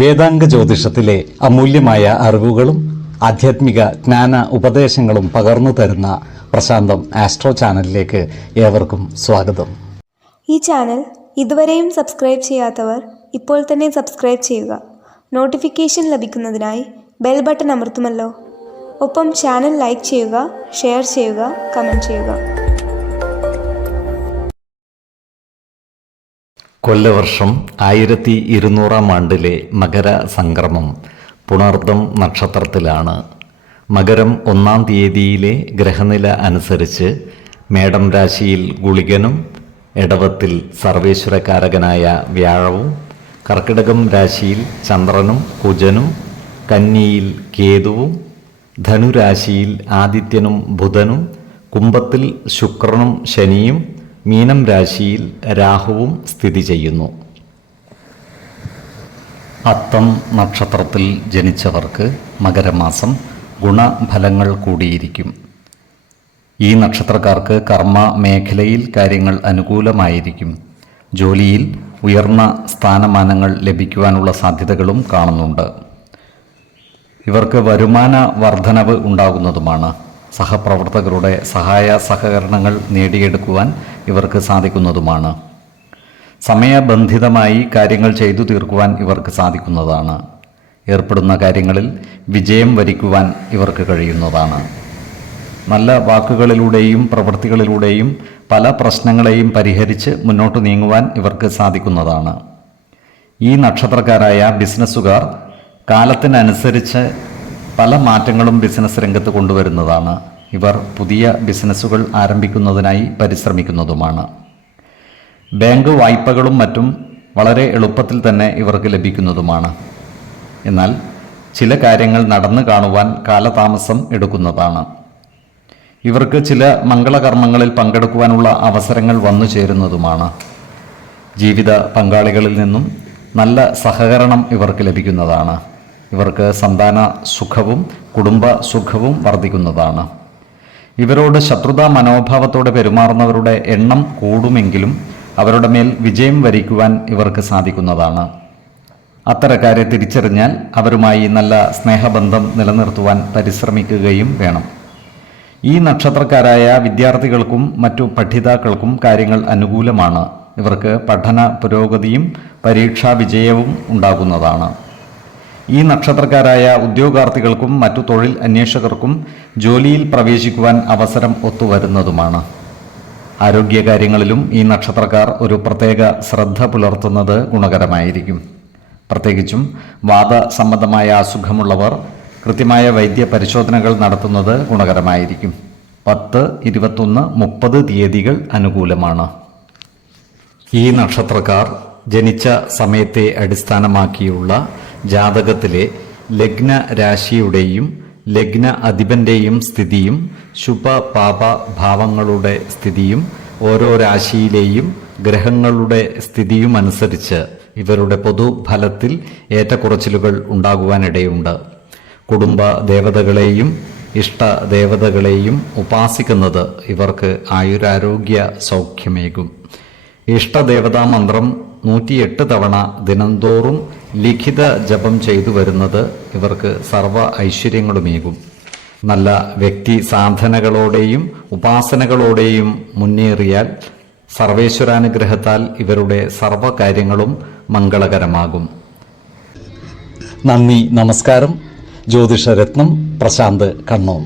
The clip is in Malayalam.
വേദാംഗ ജ്യോതിഷത്തിലെ അമൂല്യമായ അറിവുകളും ആധ്യാത്മിക ജ്ഞാന ഉപദേശങ്ങളും പകർന്നു തരുന്ന പ്രശാന്തം ആസ്ട്രോ ചാനലിലേക്ക് ഏവർക്കും സ്വാഗതം. ഈ ചാനൽ ഇതുവരെയും സബ്സ്ക്രൈബ് ചെയ്യാത്തവർ ഇപ്പോൾ തന്നെ സബ്സ്ക്രൈബ് ചെയ്യുക. നോട്ടിഫിക്കേഷൻ ലഭിക്കുന്നതിനായി ബെൽ ബട്ടൺ അമർത്തുമല്ലോ. ഒപ്പം ചാനൽ ലൈക്ക് ചെയ്യുക, ഷെയർ ചെയ്യുക, കമൻറ്റ് ചെയ്യുക. കൊല്ലവർഷം 1200 ആണ്ടിലെ മകര സംക്രമം പുണർദം നക്ഷത്രത്തിലാണ്. മകരം 1-ാം തീയതിയിലെ ഗ്രഹനില അനുസരിച്ച് മേടം രാശിയിൽ ഗുളികനും, എടവത്തിൽ സർവേശ്വരകാരകനായ വ്യാഴവും, കർക്കിടകം രാശിയിൽ ചന്ദ്രനും കുജനും, കന്നിയിൽ കേതുവും, ധനുരാശിയിൽ ആദിത്യനും ബുധനും, കുംഭത്തിൽ ശുക്രനും ശനിയും, മീനം രാശിയിൽ രാഹുവും സ്ഥിതി ചെയ്യുന്നു. അത്തം നക്ഷത്രത്തിൽ ജനിച്ചവർക്ക് മകരമാസം ഗുണഫലങ്ങൾ കൂടിയിരിക്കും. ഈ നക്ഷത്രക്കാർക്ക് കർമ്മ മേഖലയിൽ കാര്യങ്ങൾ അനുകൂലമായിരിക്കും. ജോലിയിൽ ഉയർന്ന സ്ഥാനമാനങ്ങൾ ലഭിക്കുവാനുള്ള സാധ്യതകളും കാണുന്നുണ്ട്. ഇവർക്ക് വരുമാന വർധനവ് ഉണ്ടാകുന്നതുമാണ്. സഹപ്രവർത്തകരുടെ സഹായ സഹകരണങ്ങൾ നേടിയെടുക്കുവാൻ ഇവർക്ക് സാധിക്കുന്നതുമാണ്. സമയബന്ധിതമായി കാര്യങ്ങൾ ചെയ്തു തീർക്കുവാൻ ഇവർക്ക് സാധിക്കുന്നതാണ്. ഏർപ്പെടുന്ന കാര്യങ്ങളിൽ വിജയം വരിക്കുവാൻ ഇവർക്ക് കഴിയുന്നതാണ്. നല്ല വാക്കുകളിലൂടെയും പ്രവൃത്തികളിലൂടെയും പല പ്രശ്നങ്ങളെയും പരിഹരിച്ച് മുന്നോട്ട് നീങ്ങുവാൻ ഇവർക്ക് സാധിക്കുന്നതാണ്. ഈ നക്ഷത്രക്കാരായ ബിസിനസ്സുകാർ കാലത്തിനനുസരിച്ച് പല മാറ്റങ്ങളും ബിസിനസ് രംഗത്ത് കൊണ്ടുവരുന്നതാണ്. ഇവർ പുതിയ ബിസിനസ്സുകൾ ആരംഭിക്കുന്നതിനായി പരിശ്രമിക്കുന്നതുമാണ്. ബാങ്ക് വായ്പകളും മറ്റും വളരെ എളുപ്പത്തിൽ തന്നെ ഇവർക്ക് ലഭിക്കുന്നതുമാണ്. എന്നാൽ ചില കാര്യങ്ങൾ നടന്നു കാണുവാൻ കാലതാമസം എടുക്കുന്നതാണ്. ഇവർക്ക് ചില മംഗളകർമ്മങ്ങളിൽ പങ്കെടുക്കുവാനുള്ള അവസരങ്ങൾ വന്നു ചേരുന്നതുമാണ്. ജീവിത പങ്കാളികളിൽ നിന്നും നല്ല സഹകരണം ഇവർക്ക് ലഭിക്കുന്നതാണ്. ഇവർക്ക് സന്താന സുഖവും കുടുംബ സുഖവും വർദ്ധിക്കുന്നതാണ്. ഇവരോട് ശത്രുതാ മനോഭാവത്തോടെ പെരുമാറുന്നവരുടെ എണ്ണം കൂടുമെങ്കിലും അവരുടെ മേൽ വിജയം വരിക്കുവാൻ ഇവർക്ക് സാധിക്കുന്നതാണ്. അത്തരക്കാരെ തിരിച്ചറിഞ്ഞാൽ അവരുമായി നല്ല സ്നേഹബന്ധം നിലനിർത്തുവാൻ പരിശ്രമിക്കുകയും വേണം. ഈ നക്ഷത്രക്കാരായ വിദ്യാർത്ഥികൾക്കും മറ്റു പഠിതാക്കൾക്കും കാര്യങ്ങൾ അനുകൂലമാണ്. ഇവർക്ക് പഠന പുരോഗതിയും പരീക്ഷാ വിജയവും ഉണ്ടാകുന്നതാണ്. ഈ നക്ഷത്രക്കാരായ ഉദ്യോഗാർത്ഥികൾക്കും മറ്റു തൊഴിൽ അന്വേഷകർക്കും ജോലിയിൽ പ്രവേശിക്കുവാൻ അവസരം ഒത്തുവരുന്നതുമാണ്. ആരോഗ്യകാര്യങ്ങളിലും ഈ നക്ഷത്രക്കാർ ഒരു പ്രത്യേക ശ്രദ്ധ പുലർത്തുന്നത് ഗുണകരമായിരിക്കും. പ്രത്യേകിച്ചും വാദസംബന്ധമായ അസുഖമുള്ളവർ കൃത്യമായ വൈദ്യ പരിശോധനകൾ നടത്തുന്നത് ഗുണകരമായിരിക്കും. 10, 21, 30 തീയതികൾ അനുകൂലമാണ്. ഈ നക്ഷത്രക്കാർ ജനിച്ച സമയത്തെ അടിസ്ഥാനമാക്കിയുള്ള ജാതകത്തിലെ ലഗ്ന രാശിയുടെയും ലഗ്ന അധിപന്റെയും സ്ഥിതിയും ശുഭ പാപ ഭാവങ്ങളുടെ സ്ഥിതിയും ഓരോ രാശിയിലെയും ഗ്രഹങ്ങളുടെ സ്ഥിതിയും അനുസരിച്ച് ഇവരുടെ പൊതുഫലത്തിൽ ഏറ്റക്കുറച്ചിലുകൾ ഉണ്ടാകുവാനിടയുണ്ട്. കുടുംബ ദേവതകളെയും ഇഷ്ടദേവതകളെയും ഉപാസിക്കുന്നത് ഇവർക്ക് ആയുരാരോഗ്യ സൗഖ്യമേകും. ഇഷ്ടദേവതാ മന്ത്രം 108 തവണ ദിനംതോറും ലിഖിത ജപം ചെയ്തു വരുന്നത് ഇവർക്ക് സർവ ഐശ്വര്യങ്ങളുമേകും. നല്ല വ്യക്തി സാധനകളോടെയും ഉപാസനകളോടെയും മുന്നേറിയാൽ സർവേശ്വരാനുഗ്രഹത്താൽ ഇവരുടെ സർവകാര്യങ്ങളും മംഗളകരമാകും. നന്ദി, നമസ്കാരം. ജ്യോതിഷരത്നം പ്രശാന്ത് കണ്ണൂർ.